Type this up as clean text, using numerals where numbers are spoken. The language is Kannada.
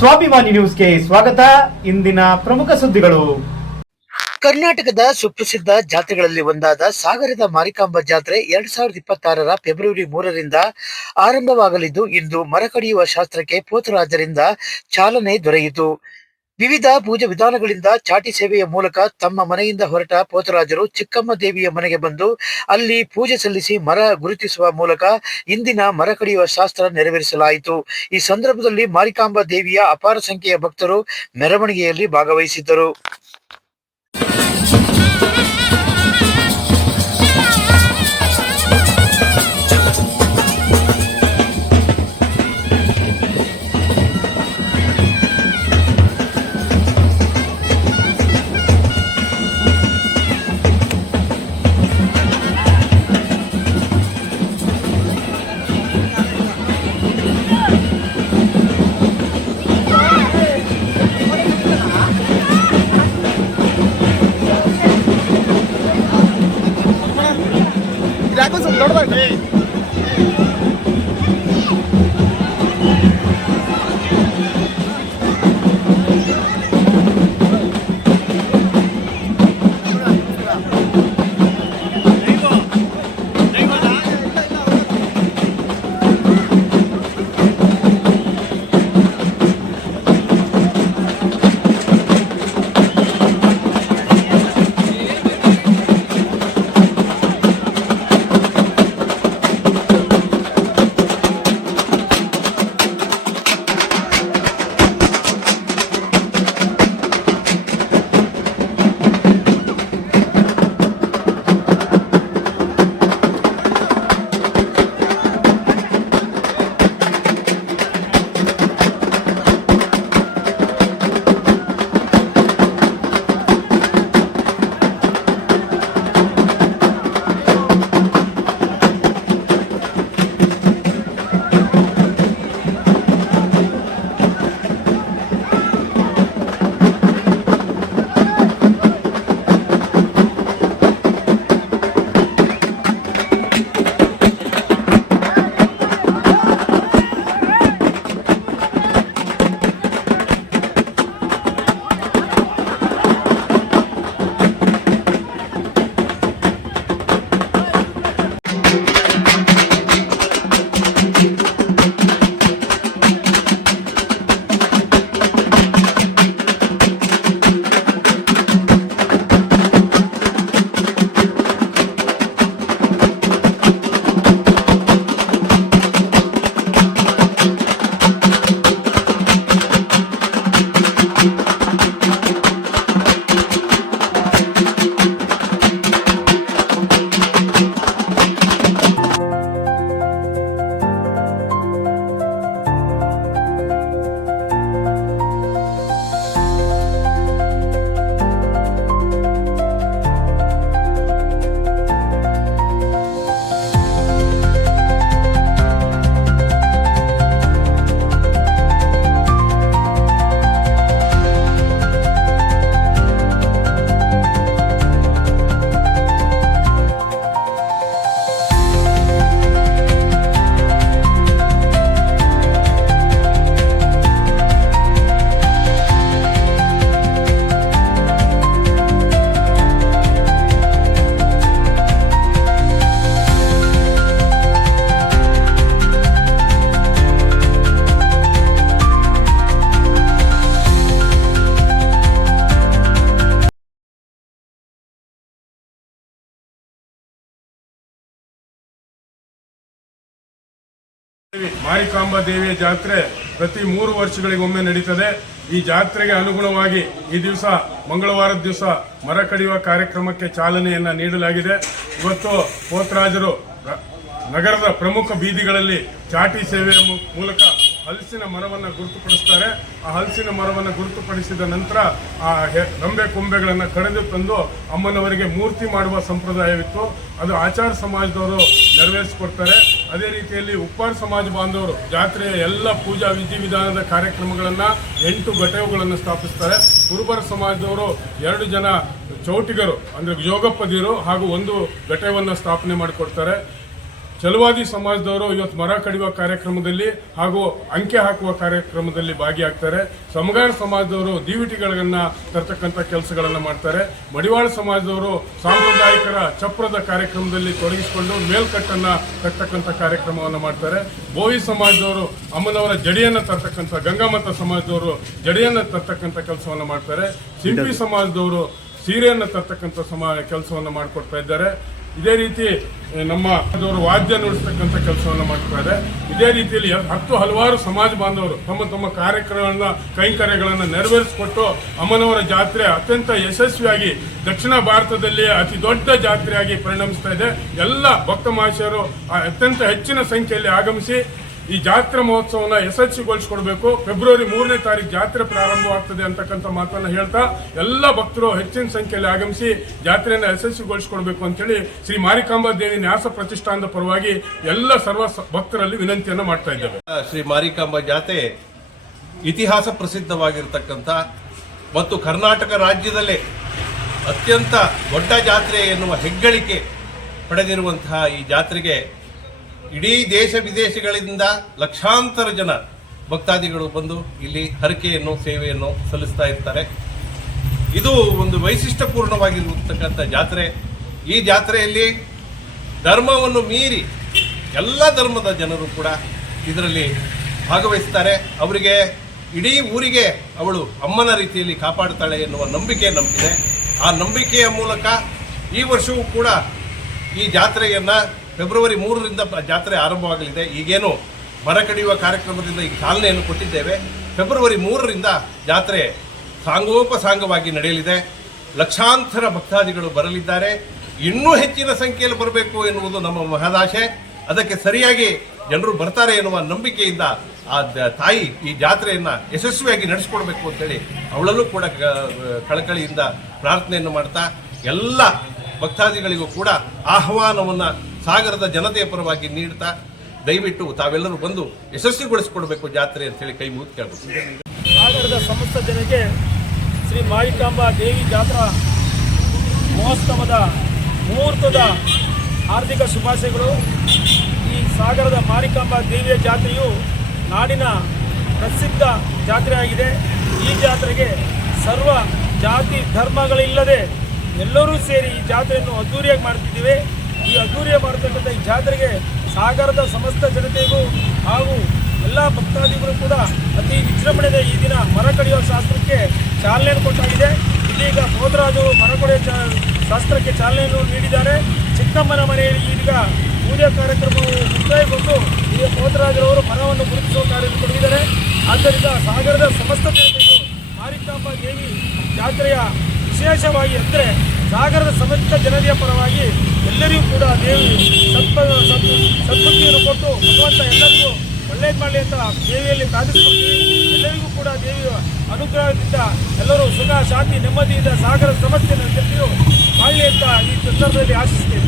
ಸ್ವಾಭಿಮಾನಿ ನ್ಯೂಸ್ಗೆ ಸ್ವಾಗತ. ಇಂದಿನ ಪ್ರಮುಖ ಸುದ್ದಿಗಳು. ಕರ್ನಾಟಕದ ಸುಪ್ರಸಿದ್ಧ ಜಾತ್ರೆಗಳಲ್ಲಿ ಒಂದಾದ ಸಾಗರದ ಮಾರಿಕಾಂಬಾ ಜಾತ್ರೆ 2026ರ ಫೆಬ್ರವರಿ 3ರಿಂದ ಆರಂಭವಾಗಲಿದ್ದು, ಇಂದು ಮರ ಕಡಿಯುವ ಶಾಸ್ತ್ರಕ್ಕೆ ಪೋತರಾಜರಿಂದ ಚಾಲನೆ ದೊರೆಯಿತು. ವಿವಿಧ ಪೂಜಾ ವಿಧಾನಗಳಿಂದ ಚಾಟಿ ಸೇವೆಯ ಮೂಲಕ ತಮ್ಮ ಮನೆಯಿಂದ ಹೊರಟ ಪೋತರಾಜರು ಚಿಕ್ಕಮ್ಮ ದೇವಿಯ ಮನೆಗೆ ಬಂದು ಅಲ್ಲಿ ಪೂಜೆ ಸಲ್ಲಿಸಿ ಮರ ಗುರುತಿಸುವ ಮೂಲಕ ಇಂದಿನ ಮರ ಕಡಿಯುವ ಶಾಸ್ತ್ರ ನೆರವೇರಿಸಲಾಯಿತು. ಈ ಸಂದರ್ಭದಲ್ಲಿ ಮಾರಿಕಾಂಬಾ ದೇವಿಯ ಅಪಾರ ಸಂಖ್ಯೆಯ ಭಕ್ತರು ಮೆರವಣಿಗೆಯಲ್ಲಿ ಭಾಗವಹಿಸಿದ್ದರು. ಮಾರಿಕಾಂಬಾ ದೇವಿಯ ಜಾತ್ರೆ ಪ್ರತಿ 3 ವರ್ಷಗಳಿಗೊಮ್ಮೆ ನಡೀತದೆ. ಈ ಜಾತ್ರೆಗೆ ಅನುಗುಣವಾಗಿ ಈ ದಿವಸ ಮಂಗಳವಾರದ ದಿವಸ ಮರ ಕಡಿಯುವ ಕಾರ್ಯಕ್ರಮಕ್ಕೆ ಚಾಲನೆಯನ್ನು ನೀಡಲಾಗಿದೆ. ಇವತ್ತು ಪೋತರಾಜರು ನಗರದ ಪ್ರಮುಖ ಬೀದಿಗಳಲ್ಲಿ ಚಾಟಿ ಸೇವೆಯ ಮೂಲಕ ಹಲಸಿನ ಮರವನ್ನು ಗುರುತುಪಡಿಸ್ತಾರೆ. ಆ ಹಲಸಿನ ಮರವನ್ನು ಗುರುತುಪಡಿಸಿದ ನಂತರ ಆ ರಂಬೆ ಕೊಂಬೆಗಳನ್ನು ಕಡಿದು ತಂದು ಅಮ್ಮನವರಿಗೆ ಮೂರ್ತಿ ಮಾಡುವ ಸಂಪ್ರದಾಯವಿತ್ತು. ಅದು ಆಚಾರ ಸಮಾಜದವರು ನೆರವೇರಿಸಿಕೊಡ್ತಾರೆ. ಅದೇ ರೀತಿಯಲ್ಲಿ ಉಪ್ಪಾರ ಸಮಾಜ ಬಾಂಧವರು ಜಾತ್ರೆಯ ಎಲ್ಲ ಪೂಜಾ ವಿಧಿವಿಧಾನದ ಕಾರ್ಯಕ್ರಮಗಳನ್ನು 8 ಘಟಕಗಳನ್ನು ಸ್ಥಾಪಿಸ್ತಾರೆ. ಕುರುಬರ ಸಮಾಜದವರು 2 ಜನ ಚೌಟಿಗರು ಅಂದರೆ ಯೋಗಪ್ಪದಿರು ಹಾಗೂ 1 ಘಟಕವನ್ನು ಸ್ಥಾಪನೆ ಮಾಡಿಕೊಡ್ತಾರೆ. ಚಲವಾದಿ ಸಮಾಜದವರು ಇವತ್ತು ಮರ ಕಡಿಯುವ ಕಾರ್ಯಕ್ರಮದಲ್ಲಿ ಹಾಗೂ ಅಂಕೆ ಹಾಕುವ ಕಾರ್ಯಕ್ರಮದಲ್ಲಿ ಭಾಗಿಯಾಗ್ತಾರೆ. ಸಮಗಾರ ಸಮಾಜದವರು ದಿವಿಟಿಗಳನ್ನ ತರ್ತಕ್ಕಂಥ ಕೆಲಸಗಳನ್ನು ಮಾಡ್ತಾರೆ. ಮಡಿವಾಳ ಸಮಾಜದವರು ಸಾಂಪ್ರದಾಯಿಕರ ಚಪ್ರದ ಕಾರ್ಯಕ್ರಮದಲ್ಲಿ ತೊಡಗಿಸಿಕೊಂಡು ಮೇಲ್ಕಟ್ಟನ್ನ ಕಟ್ಟತಕ್ಕಂಥ ಕಾರ್ಯಕ್ರಮವನ್ನು ಮಾಡ್ತಾರೆ. ಬೋವಿ ಸಮಾಜದವರು ಅಮ್ಮನವರ ಜಡಿಯನ್ನು ತರ್ತಕ್ಕಂಥ, ಗಂಗಾಮತ ಸಮಾಜದವರು ಜಡಿಯನ್ನು ತರ್ತಕ್ಕಂಥ ಕೆಲಸವನ್ನು ಮಾಡ್ತಾರೆ. ಸಿಂಪಿ ಸಮಾಜದವರು ಸೀರೆಯನ್ನು ತರ್ತಕ್ಕಂಥ ಕೆಲಸವನ್ನು ಮಾಡಿಕೊಡ್ತಾ ಇದ್ದಾರೆ. ಇದೇ ರೀತಿ ನಮ್ಮ ವಾದ್ಯ ನುಡಿಸ್ತಕ್ಕಂಥ ಕೆಲಸವನ್ನು ಮಾಡ್ತಾರೆ. ಇದೇ ರೀತಿಯಲ್ಲಿ ಹಲವಾರು ಸಮಾಜ ಬಾಂಧವರು ತಮ್ಮ ತಮ್ಮ ಕಾರ್ಯಕ್ರಮಗಳನ್ನ ಕೈಂಕರ್ಯಗಳನ್ನು ನೆರವೇರಿಸಿಕೊಟ್ಟು ಅಮ್ಮನವರ ಜಾತ್ರೆ ಅತ್ಯಂತ ಯಶಸ್ವಿಯಾಗಿ ದಕ್ಷಿಣ ಭಾರತದಲ್ಲಿ ಅತಿ ದೊಡ್ಡ ಜಾತ್ರೆಯಾಗಿ ಪರಿಣಮಿಸ್ತಾ ಇದೆ. ಎಲ್ಲ ಭಕ್ತ ಮಹಾಶಯರು ಅತ್ಯಂತ ಹೆಚ್ಚಿನ ಸಂಖ್ಯೆಯಲ್ಲಿ ಆಗಮಿಸಿ ಈ ಜಾತ್ರಾ ಮಹೋತ್ಸವನ ಯಶಸ್ವಿಗೊಳಿಸಿಕೊಡ್ಬೇಕು. ಫೆಬ್ರವರಿ 3ನೇ ತಾರೀಕು ಜಾತ್ರೆ ಪ್ರಾರಂಭವಾಗ್ತದೆ ಅಂತಕ್ಕಂಥ ಮಾತನ್ನ ಹೇಳ್ತಾ ಎಲ್ಲ ಭಕ್ತರು ಹೆಚ್ಚಿನ ಸಂಖ್ಯೆಯಲ್ಲಿ ಆಗಮಿಸಿ ಜಾತ್ರೆಯನ್ನು ಯಶಸ್ವಿಗೊಳಿಸಿಕೊಡ್ಬೇಕು ಅಂತೇಳಿ ಶ್ರೀ ಮಾರಿಕಾಂಬಾ ದೇವಿ ನ್ಯಾಸ ಪ್ರತಿಷ್ಠಾನದ ಪರವಾಗಿ ಎಲ್ಲ ಸರ್ವ ಭಕ್ತರಲ್ಲಿ ವಿನಂತಿಯನ್ನು ಮಾಡ್ತಾ ಇದ್ದೇವೆ. ಶ್ರೀ ಮಾರಿಕಾಂಬಾ ಜಾತ್ರೆ ಇತಿಹಾಸ ಪ್ರಸಿದ್ಧವಾಗಿರ್ತಕ್ಕಂಥ ಮತ್ತು ಕರ್ನಾಟಕ ರಾಜ್ಯದಲ್ಲೇ ಅತ್ಯಂತ ದೊಡ್ಡ ಜಾತ್ರೆ ಎನ್ನುವ ಹೆಗ್ಗಳಿಕೆ ಪಡೆದಿರುವಂತಹ ಈ ಜಾತ್ರೆಗೆ ಇಡೀ ದೇಶ ವಿದೇಶಗಳಿಂದ ಲಕ್ಷಾಂತರ ಜನ ಭಕ್ತಾದಿಗಳು ಬಂದು ಇಲ್ಲಿ ಹರಕೆಯನ್ನು ಸೇವೆಯನ್ನು ಸಲ್ಲಿಸ್ತಾ ಇರ್ತಾರೆ. ಇದು ಒಂದು ವೈಶಿಷ್ಟ್ಯಪೂರ್ಣವಾಗಿರತಕ್ಕಂಥ ಜಾತ್ರೆ. ಈ ಜಾತ್ರೆಯಲ್ಲಿ ಧರ್ಮವನ್ನು ಮೀರಿ ಎಲ್ಲ ಧರ್ಮದ ಜನರು ಕೂಡ ಇದರಲ್ಲಿ ಭಾಗವಹಿಸ್ತಾರೆ. ಅವರಿಗೆ ಇಡೀ ಊರಿಗೆ ಅವಳು ಅಮ್ಮನ ರೀತಿಯಲ್ಲಿ ಕಾಪಾಡ್ತಾಳೆ ಎನ್ನುವ ನಂಬಿಕೆ ನಮಗಿದೆ. ಆ ನಂಬಿಕೆಯ ಮೂಲಕ ಈ ವರ್ಷವೂ ಕೂಡ ಈ ಜಾತ್ರೆಯನ್ನು ಫೆಬ್ರವರಿ 3ರಿಂದ ಜಾತ್ರೆ ಆರಂಭವಾಗಲಿದೆ. ಈಗೇನು ಮರ ಕಡಿಯುವ ಕಾರ್ಯಕ್ರಮದಿಂದ ಈಗ ಚಾಲನೆಯನ್ನು ಕೊಟ್ಟಿದ್ದೇವೆ. ಫೆಬ್ರವರಿ 3ರಿಂದ ಜಾತ್ರೆ ಸಾಂಗೋಪಸಾಂಗವಾಗಿ ನಡೆಯಲಿದೆ. ಲಕ್ಷಾಂತರ ಭಕ್ತಾದಿಗಳು ಬರಲಿದ್ದಾರೆ. ಇನ್ನೂ ಹೆಚ್ಚಿನ ಸಂಖ್ಯೆಯಲ್ಲಿ ಬರಬೇಕು ಎನ್ನುವುದು ನಮ್ಮ ಮಹದಾಶೆ. ಅದಕ್ಕೆ ಸರಿಯಾಗಿ ಜನರು ಬರ್ತಾರೆ ಎನ್ನುವ ನಂಬಿಕೆಯಿಂದ ಆ ತಾಯಿ ಈ ಜಾತ್ರೆಯನ್ನು ಯಶಸ್ವಿಯಾಗಿ ನಡೆಸಿಕೊಡ್ಬೇಕು ಅಂತೇಳಿ ಅವಳಲ್ಲೂ ಕೂಡ ಕಳಕಳಿಯಿಂದ ಪ್ರಾರ್ಥನೆಯನ್ನು ಮಾಡ್ತಾ ಎಲ್ಲ ಭಕ್ತಾದಿಗಳಿಗೂ ಕೂಡ ಆಹ್ವಾನವನ್ನು ಸಾಗರದ ಜನತೆಯ ಪರವಾಗಿ ನೀಡ್ತಾ ದಯವಿಟ್ಟು ತಾವೆಲ್ಲರೂ ಬಂದು ಯಶಸ್ವಿಗೊಳಿಸಿಕೊಡ್ಬೇಕು ಜಾತ್ರೆ ಅಂತೇಳಿ ಕೈ ಮುಗಿದು ಕೇಳಬೇಕು. ಸಾಗರದ ಸಮಸ್ತ ಜನಕ್ಕೆ ಶ್ರೀ ಮಾರಿಕಾಂಬಾ ದೇವಿ ಜಾತ್ರಾ ಮಹೋತ್ಸವದ ಮುಹೂರ್ತದ ಹಾರ್ದಿಕ ಶುಭಾಶಯಗಳು. ಈ ಸಾಗರದ ಮಾರಿಕಾಂಬಾ ದೇವಿಯ ಜಾತ್ರೆಯು ನಾಡಿನ ಪ್ರಸಿದ್ಧ ಜಾತ್ರೆಯಾಗಿದೆ. ಈ ಜಾತ್ರೆಗೆ ಸರ್ವ ಜಾತಿ ಧರ್ಮಗಳಿಲ್ಲದೆ ಎಲ್ಲರೂ ಸೇರಿ ಈ ಜಾತ್ರೆಯನ್ನು ಅದ್ದೂರಿಯಾಗಿ ಮಾಡ್ತಿದ್ದೀವಿ. ಈ ಅದ್ದೂರಿಯಾಗಿ ಮಾಡ್ತಕ್ಕಂಥ ಈ ಜಾತ್ರೆಗೆ ಸಾಗರದ ಸಮಸ್ತ ಜನತೆಗೂ ಹಾಗೂ ಎಲ್ಲ ಭಕ್ತಾದಿಗಳು ಕೂಡ ಅತಿ ವಿಜೃಂಭಣೆಯಿಂದ ಈ ದಿನ ಮರ ಕಡಿಯುವ ಶಾಸ್ತ್ರಕ್ಕೆ ಚಾಲನೆಯನ್ನು ಕೊಟ್ಟಾಗಿದೆ. ಇದೀಗ ಬೋಧರಾಜರು ಮರ ಕಡಿಯುವ ಶಾಸ್ತ್ರಕ್ಕೆ ಚಾಲನೆಯನ್ನು ನೀಡಿದ್ದಾರೆ. ಚಿಕ್ಕಮ್ಮನ ಮನೆಯಲ್ಲಿ ಈಗ ಪೂಜೆ ಕಾರ್ಯಕ್ರಮವು ಮುಕ್ತಾಯಗೊಂಡು ಈಗ ಬೋಧರಾಜರವರು ಮರವನ್ನು ಗುರುತಿಸುವ ಕಾರ್ಯವನ್ನು ತೊಡಗಿದ್ದಾರೆ. ಆದ್ದರಿಂದ ಸಾಗರದ ಸಮಸ್ತ ಜನತೆಗೂ ಮಾರಿಕಾಂಬಾ ದೇವಿ ಜಾತ್ರೆಯ ವಿಶೇಷವಾಗಿ ಅಂದರೆ ಸಾಗರದ ಸಮಸ್ತ ಜನತೆಯ ಪರವಾಗಿ ಎಲ್ಲರಿಗೂ ಕೂಡ ದೇವಿ ಸದ್ಬುದ್ಧಿಯನ್ನು ಕೊಟ್ಟು ಭಗವಂತ ಎಲ್ಲರಿಗೂ ಒಳ್ಳೇದು ಮಾಡಲಿ ಅಂತ ದೇವಿಯಲ್ಲಿ ಪ್ರಾರ್ಥಿಸಿಕೊಳ್ತೀವಿ. ಎಲ್ಲರಿಗೂ ಕೂಡ ದೇವಿಯ ಅನುಗ್ರಹದಿಂದ ಎಲ್ಲರೂ ಸುಖ ಶಾಂತಿ ನೆಮ್ಮದಿಯಿಂದ ಸಾಗರದ ಸಮಸ್ಯೆ ಜನತೆಯು ಮಾಡಲಿ ಅಂತ ಈ ಸಂದರ್ಭದಲ್ಲಿ ಆಶಿಸ್ತೇವೆ.